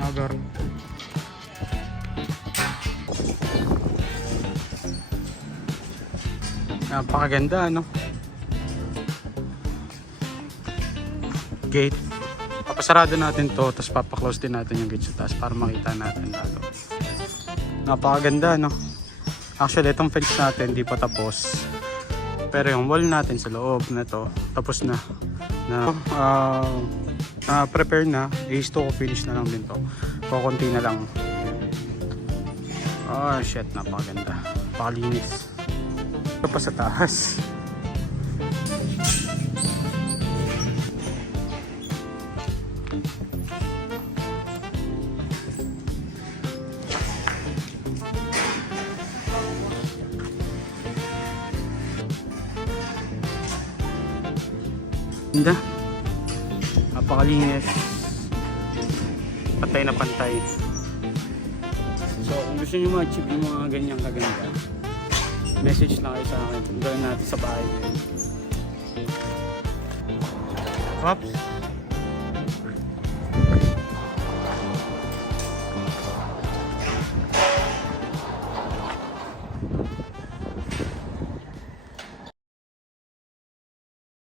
Nagar. Napakaganda, ano? Gate. Papasarado natin to, tapos papaklose din natin yung gate sa taas para makita natin lalo. Napakaganda, no? Actually, itong fence natin hindi pa tapos. Pero yung wall natin sa loob na to, tapos na. Prepare na. I-stock finish na lang din to. Kukunti na lang. Oh shit, napakaganda. Napakalinis. Ito pa sa taas. Ganda. Napakalinis. Pantay na pantay. So kung gusto nyo ma-achieve yung mga ganyang kaganda, message lang kayo sa akin. Gawin natin sa bahay. Oops.